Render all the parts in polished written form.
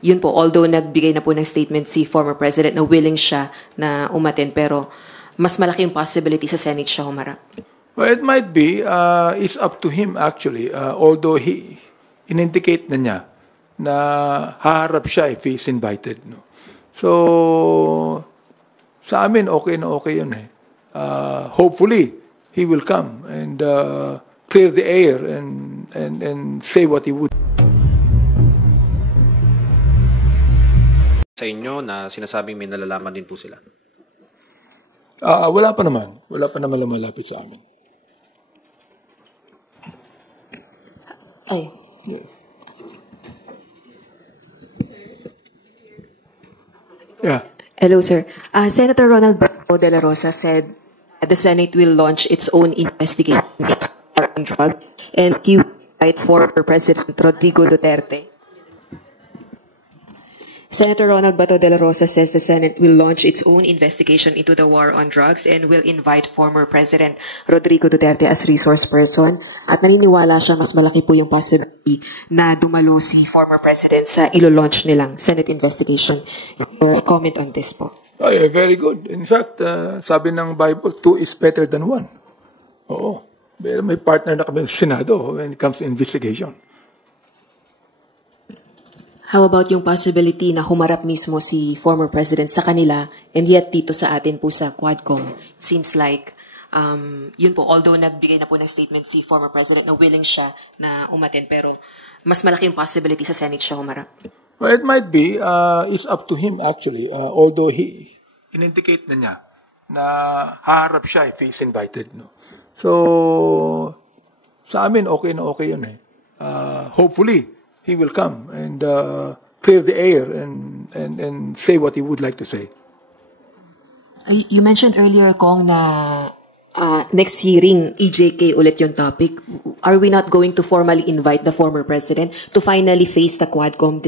Yun po, although nagbigay na po ng statement si former President na willing siya na umattend, pero mas malaki yung possibility sa Senate siya humarap. Well, it might be. It's up to him actually. Although he in-indicate na niya na haharap siya if he's invited. No? So, sa amin, okay na okay yun eh. Hopefully, he will come and clear the air and say what he would. Sa inyo na sinasabing may nalalaman din po sila? Wala pa naman. Wala pa naman lumalapit sa amin. Ay. Yes. Yeah. Hello, sir. Senator Ronald Berto de la Rosa said the Senate will launch its own investigation on drugs, and he will invite former President Rodrigo Duterte. Senator Ronald Berto de la Rosa says the Senate will launch its own investigation into the war on drugs and will invite former President Rodrigo Duterte as resource person. At naniniwala siya mas malaki po yung possibility na dumalo si former President sa ilo-launch nilang Senate investigation. Comment on this po. Oh, yeah, very good. In fact, sabi ng Bible, 2 is better than 1. Oo. Pero may partner na kami sa Senado when it comes to investigation. How about yung possibility na humarap mismo si former president sa kanila and yet dito sa atin po sa Quadcom? It seems like, yun po, although nagbigay na po ng statement si former president na willing siya na umattend, pero mas malaki yung possibility sa Senate siya humarap. Well, it might be. It's up to him actually. Although he in-indicate na niya na haharap siya if he's invited. No? So, sa amin, okay na okay yun eh. Hopefully, he will come and clear the air and say what he would like to say. You mentioned earlier, Kong, na next hearing, EJK ulit yung topic. Are we not going to formally invite the former president to finally face the Quadcom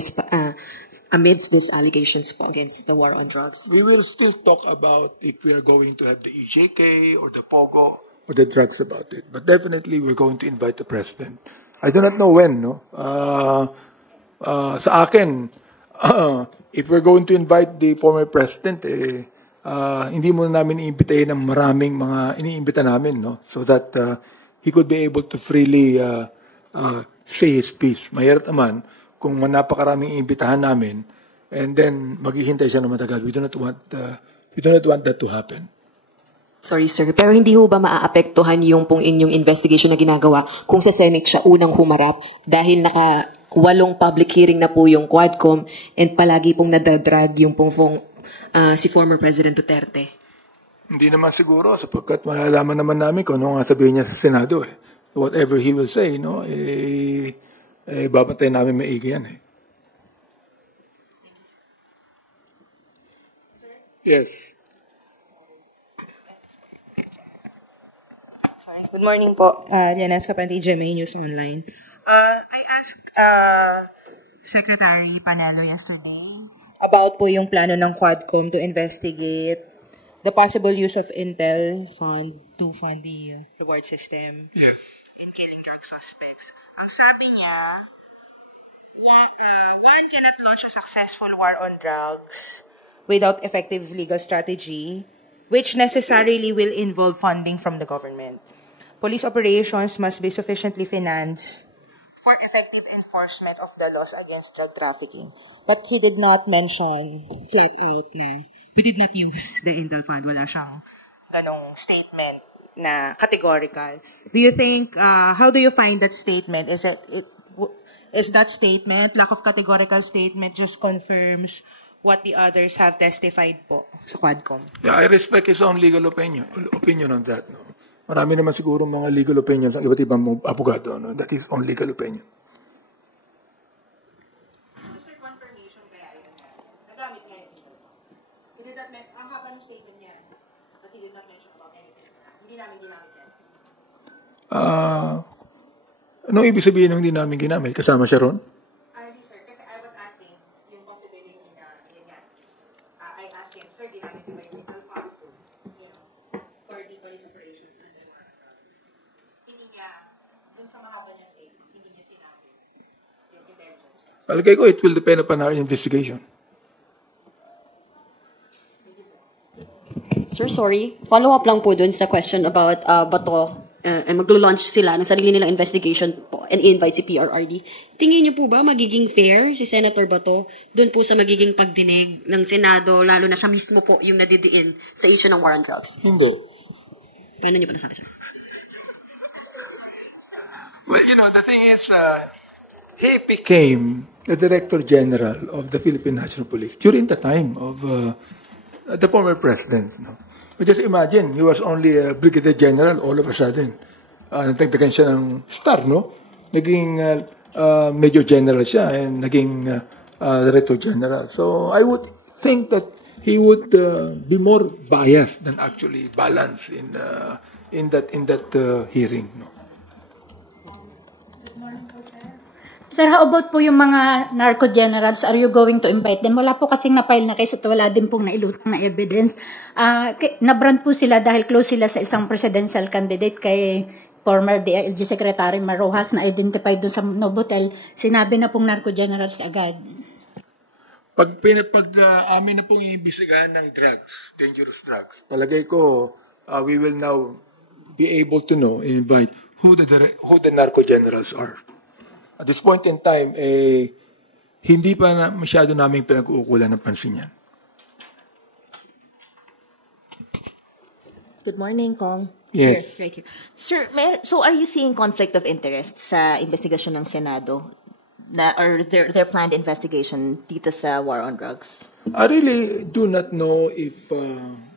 amidst these allegations against the war on drugs? We will still talk about if we are going to have the EJK or the POGO or the drugs about it. But definitely we're going to invite the president. I do not know when, no? Sa akin, if we're going to invite the former president, hindi muna namin iimbitahin ng maraming mga iniimbita namin, no? So that he could be able to freely say his piece. Mahirap naman kung napakaraming iimbitahan namin and then maghihintay siya na matagal. We do not want that to happen. Sorry, sir. Pero hindi ho ba maaapektuhan yung pong inyong investigation na ginagawa kung sa Senate siya unang humarap dahil naka 8 public hearing na po yung Quadcom and palagi pong nadadrag yung pong si former President Duterte? Hindi naman siguro sapagkat malalaman naman namin kung ano nga sabihin niya sa Senado. Whatever he will say, no, babantay namin maigi yan. Yes. Good morning po. Lianes Kapante, GMA News Online. I asked Secretary Panelo yesterday about po yung plano ng Quadcom to investigate the possible use of Intel fund to fund the reward system in killing drug suspects. Ang sabi niya, one cannot launch a successful war on drugs without effective legal strategy, which necessarily will involve funding from the government. Police operations must be sufficiently financed for effective enforcement of the laws against drug trafficking. But he did not mention flat out na we did not use the Intel Fund. Wala siyang ganong statement na categorical. Do you think, how do you find that statement? Is that statement, lack of categorical statement, just confirms what the others have testified po sa Quadcom? Yeah, I respect his own legal opinion on that. No? Marami naman siguro mga legal opinions ng iba't ibang abogado. No? That is on legal opinion. Sir, confirmation kaya yun nga. Nagamit nga yun. Ang haba ng statement niya, but he did not mention about anything. Hindi namin ginamit yan. Anong ibig sabihin ng hindi namin ginamit? Kasama siya ron? Sir, kasi I was asking yung possibility na yun nga. I asked him, sir, ginamit mo yung Intel Fund for the police operations. Hindi niya, dun sa mahaba niya statement, hindi niya sinabi yung intelligence. Palagay ko, it will depend upon our investigation. Sir, sorry. Follow-up lang po dun sa question about Bato. Maglo-launch sila ng sarili nilang investigation po and invite si PRRD. Tingin niyo po ba magiging fair si Senator Bato dun po sa magiging pagdinig ng Senado, lalo na siya mismo po yung nadidiin sa issue ng war on drugs? Hindi. Paano niyo pa nasabi, sir? Well, the thing is, he became the Director General of the Philippine National Police during the time of the former president. Just imagine, he was only a Brigadier General all of a sudden. Nagtagdagan siya ng star, no? Naging Major General siya and naging Director General. So I would think that he would be more biased than actually balanced in that hearing, no? Sir, how about po yung mga narco generals? Are you going to invite them? Wala po kasing na-file na case at wala din pong nailutang na evidence. Nabrand po sila dahil close sila sa isang presidential candidate kay former DILG Secretary Marojas na identified doon sa Novotel. Sinabi na pong narco generals agad. Pag amin na pong iimbestigahan ng drugs, dangerous drugs, palagay ko, we will now be able to invite who the narco generals are. At this point in time, hindi pa masyado namin pinag-uukulan ng pansin yan. Good morning, Kong. Yes. Right here. Sir, so are you seeing conflict of interest sa investigasyon ng Senado or their planned investigation dito sa war on drugs? I really do not know if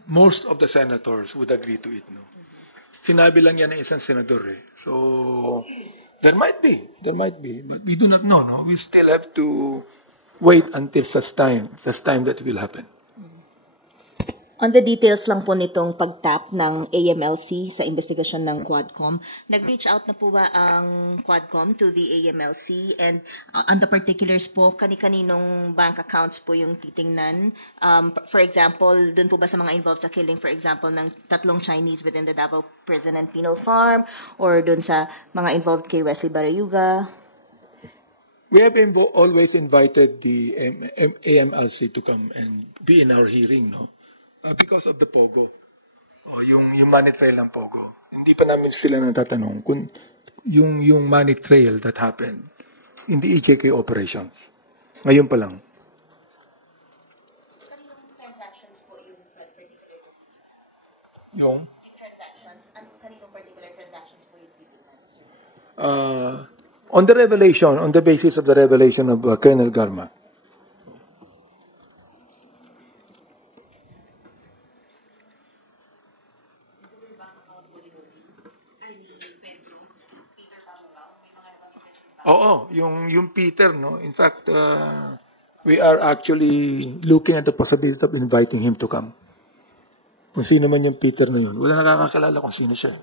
most of the senators would agree to it. No? Sinabi lang yan ng isang senador. So, there might be. But we do not know. No? We still have to wait until such time that will happen. On the details lang po nitong pagtap ng AMLC sa investigasyon ng Quadcom, nag-reach out na po ba ang Quadcom to the AMLC? And on the particulars po, kani-kaninong bank accounts po yung titingnan? For example, dun po ba sa mga involved sa killing, for example, ng 3 Chinese within the Davao Prison and Penal Farm? Or dun sa mga involved kay Wesley Barayuga? We have always invited the AMLC to come and be in our hearing, no? Because of the POGO. Yung money trail ng POGO. Hindi pa namin sila natatanong kung yung money trail that happened in the EJK operations. Ngayon pa lang. Kaninong transactions po yung particular? Yung Transactions? Kaninong particular transactions po yung titingnan, sir? on the basis of the revelation of Colonel Garma. Oo, yung Peter, no? In fact, we are actually looking at the possibility of inviting him to come. Kung sino man yung Peter na yun. Wala nakakakilala kung sino siya.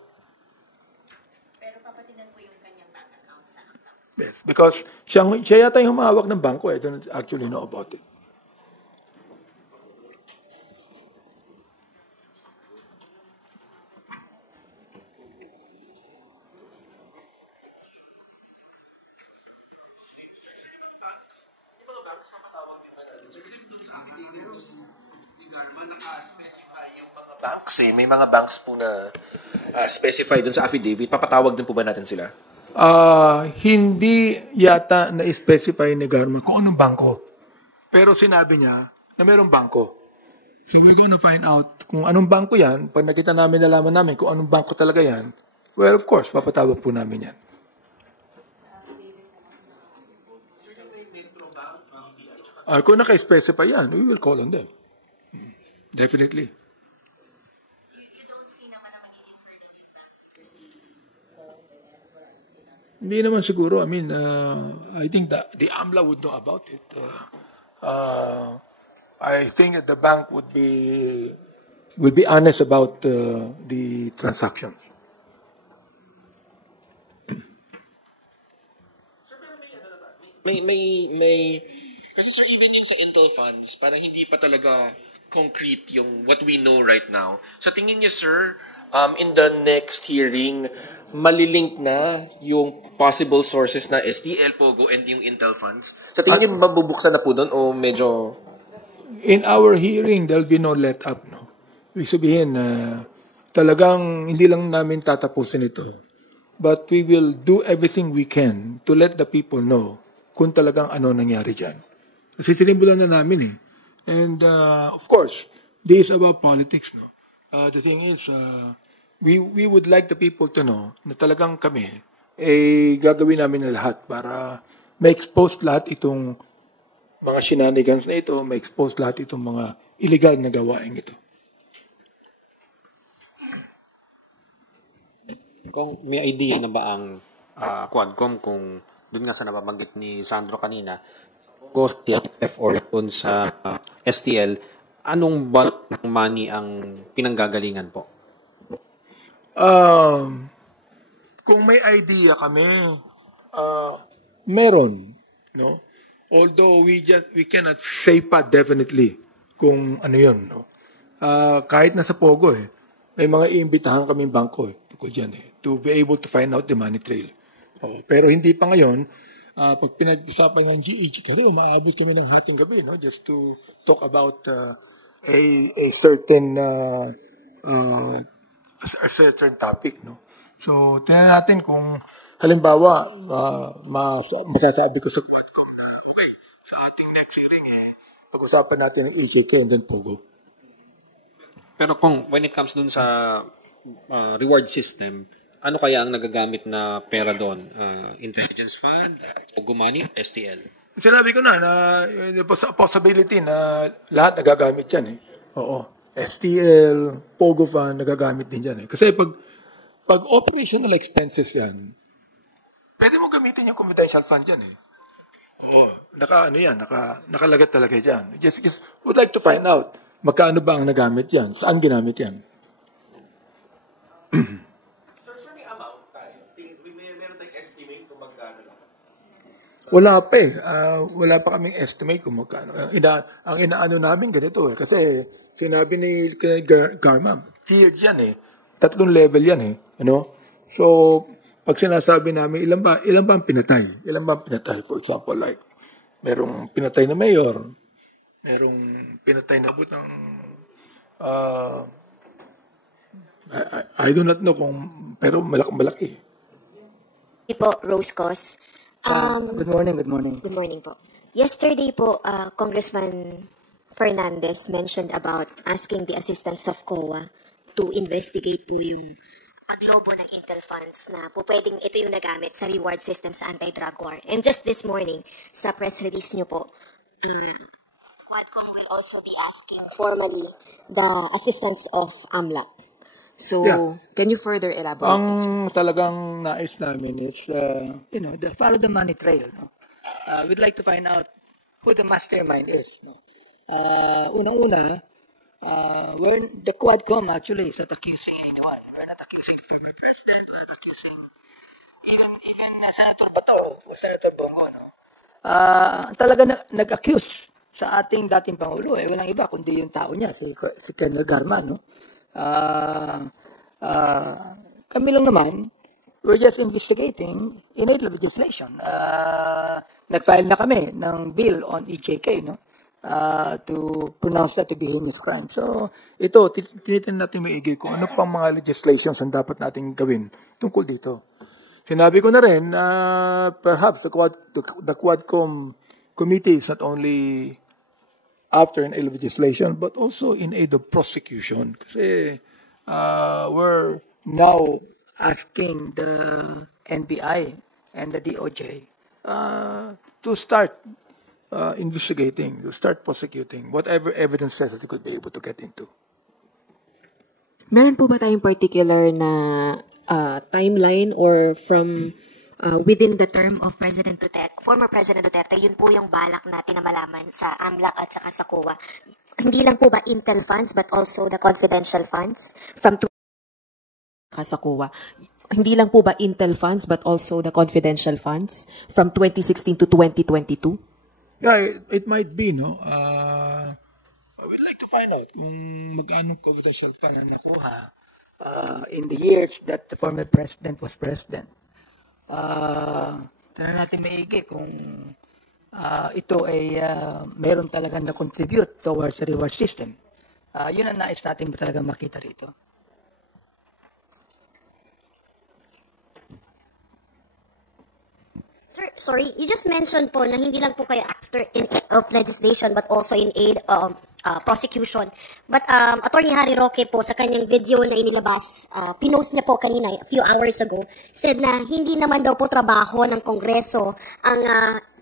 Pero papatinan po yung kanyang bank account sa accounts. Yes, because siya yata yung humahawak ng bangko. I don't actually know about it. Banks may mga banks po na specify dun sa affidavit. Papatawag din po ba natin sila? Hindi yata na-specify ni Garma kung anong bangko. Pero sinabi niya na mayroong bangko. So we're gonna find out kung anong bangko yan. Pag nakita namin, nalaman namin kung anong bangko talaga yan, well, of course, papatawag po namin yan. Kung naka-specify yan, we will call on them. Definitely. Hindi naman siguro. I mean, I think the AMLA would know about it. I think that the bank would be honest about the transactions. May kasi sir, even yung sa Intel funds, parang hindi pa talaga concrete yung what we know right now. Sa tingin niyo, sir, in the next hearing, malilink na yung possible sources na STL, Pogo, and yung Intel funds? Sa tingin niyo, mabubuksan na po doon o medyo... In our hearing, there'll be no let up, no? Ibig sabihin, talagang hindi lang namin tatapusin ito. But we will do everything we can to let the people know kung talagang ano nangyari dyan. Kasi sinimulan na namin eh. And of course, this is about politics, no? The thing is, we would like the people to know na talagang kami, gagawin namin na lahat para ma-expose lahat itong mga shenanigans na ito, ma-expose lahat itong mga illegal na gawain ito. Kung may idea na ba ang Quadcom kung doon nga sa nababanggit ni Sandro kanina, go TFF or doon sa STL, anong bulk ng money ang pinanggagalingan po? Kung may idea kami, meron, no? Although we cannot say pa definitely kung ano yun, no? Kahit nasa Pogo may mga iimbitahan kaming bangko tukol dyan to be able to find out the money trail. Pero hindi pa ngayon, pag pinag-usapan ng GEG, kasi umaabot kami ng hating gabi, no? Just to talk about a certain a certain topic, no? So, tingnan natin kung halimbawa masasabi ko sa Quadcom na okay, sa ating next hearing pag-usapan natin ng EJK and then Pogo. Pero kung when it comes dun sa reward system, ano kaya ang nagagamit na pera doon? Intelligence fund, Pogo money, STL? Sinabi ko na possibility na lahat nagagamit yan Oo. STL, Pogo fund, nagagamit din yan Kasi pag operational expenses yan, pwede mo gamitin yung confidential fund yan Oo. Nakalagat talaga dyan. Just would like to find out, magkano ba ang nagamit yan? Saan ginamit yan? Wala pa wala pa kaming estimate kung magkano. Ang inaano namin ganito kasi sinabi ni Garma, tiered yan 3 level yan So, pag sinasabi namin ilan ba ang pinatay? Ilan ba ang pinatay? For example, like, merong pinatay na mayor, merong pinatay na butang I do not know pero malaki. Po, Rose Cos. Good morning. Good morning po. Yesterday po, Congressman Fernandez mentioned about asking the assistance of COA to investigate po yung paglobo ng Intel funds na po pwedeng ito yung nagamit sa reward system sa anti-drug war. And just this morning, sa press release nyo po, Quadcom will also be asking formally the assistance of AMLAC. So, can you further elaborate? Ang talagang nais namin is, the follow the money trail. No? We'd like to find out who the mastermind is. No? Unang-una, the Quadcom actually is not accusing anyone. We're not accusing former president. We're not accusing even Senator Bato o Senator Bongo. No? Talaga nag-accuse sa ating dating Pangulo. Walang iba kundi yung tao niya, si Colonel Garma. No? Kami lang naman, we're just investigating illegal legislation. Nag-file na kami ng bill on EJK, no? To pronounce that to be heinous crime. So, ito, tinitin natin maigi kung ano pang mga legislations ang dapat natin gawin tungkol dito. Sinabi ko na rin, perhaps the Quadcom committee is not only after an legislation, but also in aid of prosecution. Kasi we're now asking the NBI and the DOJ to start investigating, to start prosecuting whatever evidence says that they could be able to get into. Meron po ba tayong particular na timeline or from within the term of President Duterte, former President Duterte, yun po yung balak natin na malaman sa AMLAC at saka sa COA. Hindi lang po ba Intel funds but also the confidential funds from sa COA? Hindi lang po ba Intel funds but also the confidential funds from 2016 to 2022? Yeah, it might be, no? I would like to find out kung magkano confidential fund ang nakuha in the years that the former president was president. Tignan natin maigi kung ito ay meron talagang na-contribute towards the reward system. Yun ang nais natin talaga makita rito. Sir, sorry, you just mentioned po na hindi lang po kayo after in aid of legislation but also in aid of prosecution. But Attorney Harry Roque po sa kanyang video na inilabas, pinost niya po kanina, a few hours ago, said na hindi naman daw po trabaho ng Kongreso ang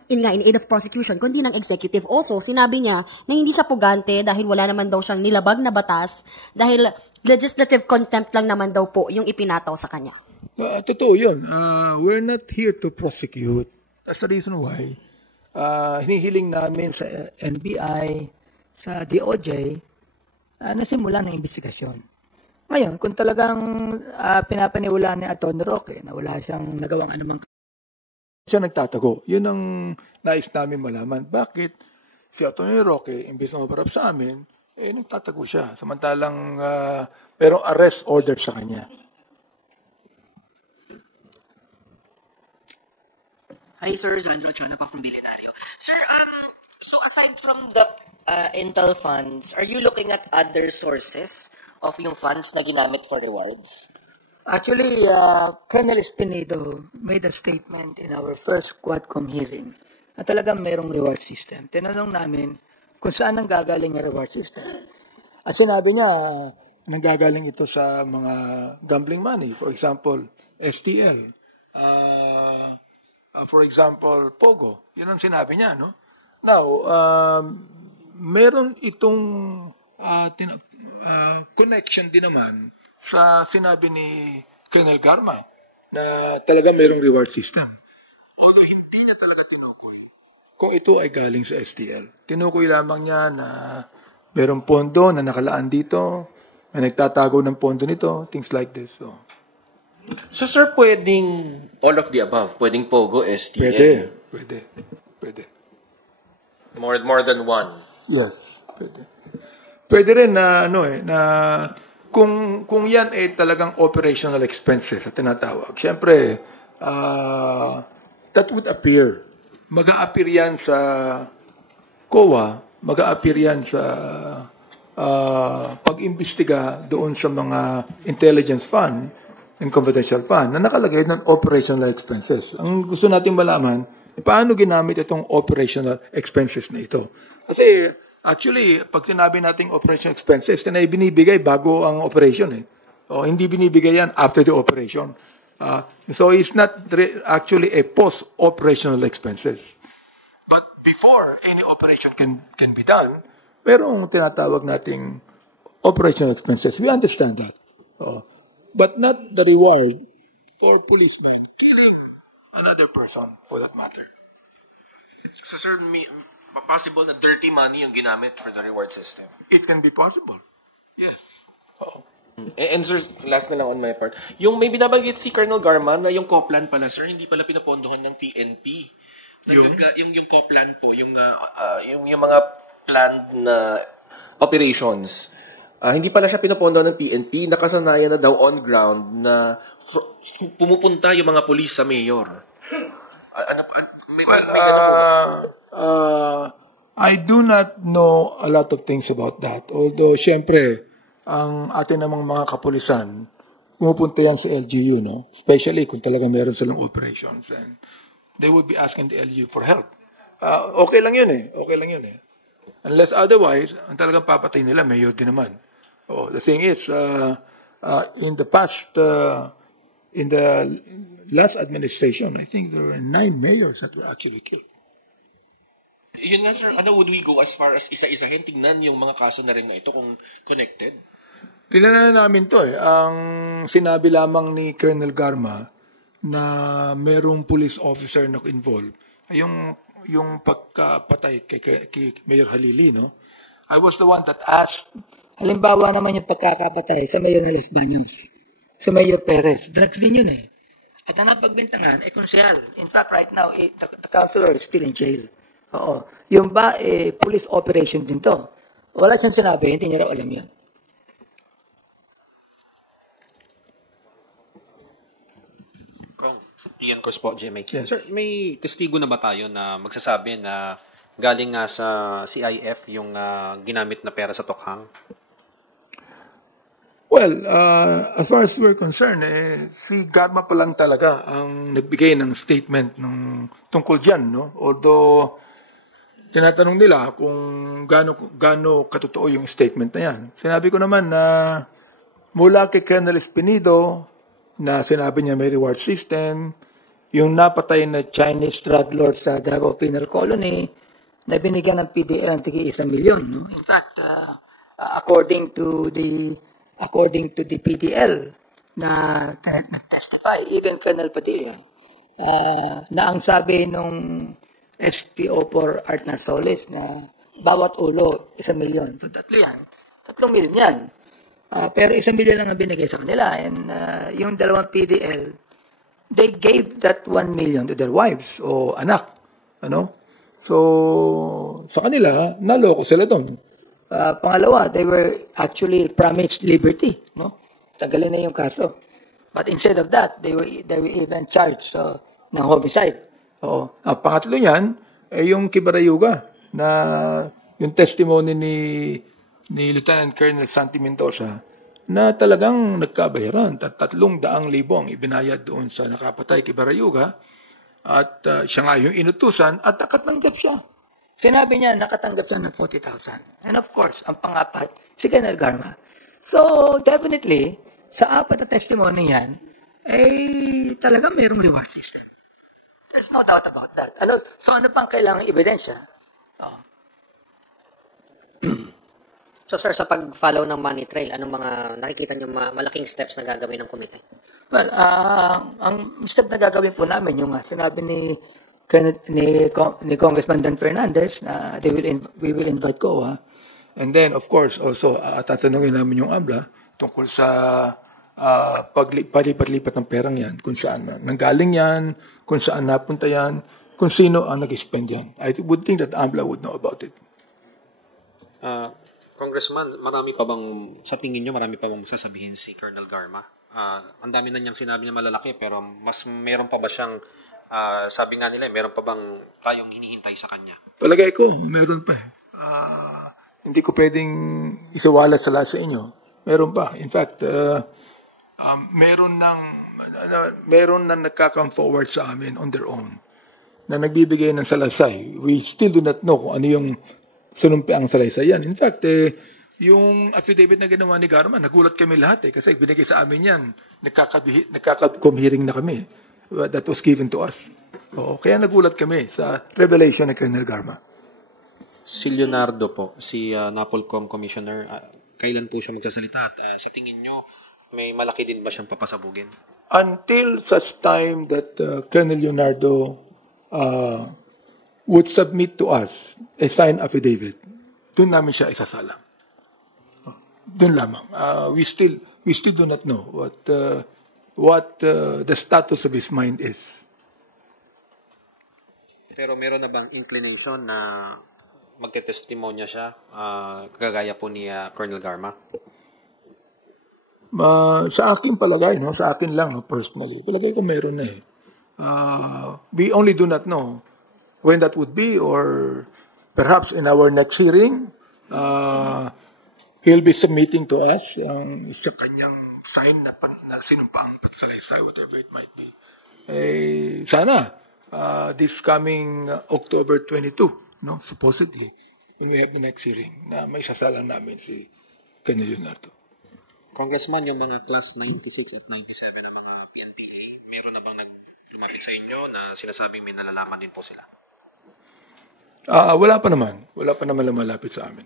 in aid of prosecution, kundi ng executive. Also, sinabi niya na hindi siya pugante dahil wala naman daw siyang nilabag na batas dahil legislative contempt lang naman daw po yung ipinataw sa kanya. Totoo yun. We're not here to prosecute. That's the reason why hinihiling namin sa NBI, sa DOJ, nasimula ng investigasyon. Ngayon, kung talagang pinapaniwala ni Atty. Roque na wala siyang nagawang anumang siya nagtatago. Yun ang nais namin malaman. Bakit si Atty. Roque, imbes na maparap sa amin, nagtatago siya. Samantalang merong arrest order sa kanya. Hi, Sir. Zandro Chona pa from Billionario. Sir, so aside from the Intel funds, are you looking at other sources of yung funds na ginamit for rewards? Actually, Colonel Espinedo made a statement in our first Quadcom hearing na talagang mayroong reward system. Tinanong namin kung saan ang gagaling ang reward system. At sinabi niya, nanggagaling ito sa mga gambling money. For example, STL. For example, Pogo. Yun ang sinabi niya, no? Now, meron itong connection din naman sa sinabi ni Colonel Garma na talaga mayroong reward system. Although hindi niya talaga tinukoy kung ito ay galing sa STL. Tinukoy lamang niya na mayroong pondo na nakalaan dito, na nagtatago ng pondo nito, things like this. So, sir, pwedeng all of the above? Pwedeng Pogo, STL? Pwede. More than one? Yes, pwede. Pwede rin na, na kung yan ay talagang operational expenses at tinatawag, syempre, that would appear. Mag-a-appear yan sa COA, mag-a-appear yan sa pag-imbestiga doon sa mga intelligence fund and confidential fund na nakalagay ng operational expenses. Ang gusto natin malaman, paano ginamit itong operational expenses na ito? Kasi, actually, pag sinabi nating operational expenses, na binibigay bago ang operation. Hindi binibigay yan after the operation. So, it's not actually a post-operational expenses. But before any operation can be done, merong tinatawag nating operational expenses. We understand that. But not the reward for policemen killing another person, for that matter. So, sir, possible na dirty money yung ginamit for the reward system? It can be possible. Yes. And sir, last na lang on my part. Yung may binabanggit si Colonel Garma na yung COPLAN pala, sir, hindi pala pinapondohan ng TNP. Yung COPLAN po, yung mga planned na operations. Hindi pala siya pinapondohan ng PNP, nakasanayan na daw on ground na pumupunta yung mga pulis sa mayor. May I do not know a lot of things about that. Although, syempre, ang atin namang mga kapulisan, pumupunta yan sa LGU, no? Especially kung talaga meron silang operations. And they would be asking the LGU for help. Okay lang yun eh. Unless otherwise, ang talagang papatay nila, mayor din naman. The thing is, in the past, in the last administration, I think there were 9 mayors that were actually killed. Yun nga, sir, would we go as far as isa-isahin, tingnan yung mga kaso na rin na ito kung connected? Tingnan na namin to eh. Ang sinabi lamang ni Colonel Garma na merong police officer na involved, yung pagkapatay kay Mayor Halili, no? I was the one that asked. Halimbawa naman yung pagkakapatay sa Mayor Los Baños, sa Mayor Perez. Drugs din yun eh. At ang napagbintangan, konsyal. In fact, right now, the councilor is still in jail. Oo. Yung ba, police operation din to. Wala siyang sinabi, hindi niya raw alam yun. Ian Cruz po, GMA. Yes. Sir, may testigo na ba tayo na magsasabi na galing nga sa CIF yung ginamit na pera sa Tokhang? Well, as far as we're concerned, si Garma pa lang talaga ang nagbigay ng statement tungkol dyan, no? Although, tinatanong nila kung gaano katotoo yung statement na yan. Sinabi ko naman na mula kay Colonel Espinido, na sinabi niya may reward system, yung napatay na Chinese drug lord sa Davao Penal Colony, na binigyan ng PDL ng tigi 1 milyon. No? In fact, according to the PDL na testify, even Colonel Padilla, na ang sabi nung SPO4 Art Narsoles na bawat ulo 1 milyon. So, 3 milyon yan. Pero 1 milyon lang ang binigay sa kanila. And yung 2 PDL, they gave that 1 million to their wives o anak. Ano? So, sa kanila, naloko sila doon. Pangalawa, they were actually promised liberty. No? Tanggalin na yung kaso. But instead of that, they were even charged ng homicide. Pangatlo niyan, yung Kibarayuga, na yung testimony ni Lieutenant Colonel Santi Mendoza, na talagang nagkabayaran. 300,000 ang ibinayad doon sa nakapatay Kibarayuga, at siya nga yung inutusan, at nakatanggap siya. Sinabi niya, nakatanggap siya ng 40,000. And of course, ang pangapat, si Colonel Garma. So, definitely, sa 4 na testimony yan, talagang mayroong reward system. There's no doubt about that. So, ano pang kailangang ebidensya? So sir, sa pag-follow ng money trail, anong mga nakikita niyo malaking steps na gagawin ng komite? Well, ang step na gagawin po namin, yung sinabi ni Congressman Dan Fernandez, na we will invite COA. And then, of course, also, tatanungin namin yung AMLA tungkol sa palipat-lipat ng perang yan, kung saan nanggaling yan, kung saan napunta yan, kung sino ang nag-spend yan. I would think that AMLA would know about it. Congressman, sa tingin nyo, marami pa bang sasabihin si Colonel Garma? Ang dami na niyang sinabi na malalaki, pero meron pa ba siyang, sabi nga nila, meron pa bang tayong hinihintay sa kanya? Palagay ko, meron pa. Hindi ko pwedeng isawalat sa lahat sa inyo. Meron pa. In fact, meron nang nagka-come forward sa amin on their own na nagbibigay ng salaysay. We still do not know kung ano yung sinumpiang salaysay yan. In fact, yung affidavit na ginawa ni Garma, nagulat kami lahat kasi binigay sa amin yan. Nagkaka-com hearing na kami. That was given to us. Kaya nagulat kami sa revelation ni Colonel Garma. Si Leonardo po, si NAPOLCOM Commissioner, kailan po siya magsasalita? At sa tingin nyo, may malaki din ba siyang papasabugin? Until such time that Colonel Leonardo would submit to us a signed affidavit, doon namin siya isasalang. Doon lamang. We still do not know what the status of his mind is. Pero meron na bang inclination na magte-testimonya siya, kagaya po ni Colonel Garma? Sa akin palagay, sa akin lang, personally, palagay ko meron na we only do not know when that would be, or perhaps in our next hearing, he'll be submitting to us sa kanyang sign na sinumpaang pagsalaysay, whatever it might be. Sana, this coming October 22, supposedly, when we have the next hearing, na may sasalang namin si Colonel Leonardo. Congressman, yung mga class 96 at 97 na mga PNPA, meron na bang lumapit sa inyo na sinasabing may nalalaman din po sila? Wala pa naman. Wala pa naman lumalapit sa amin.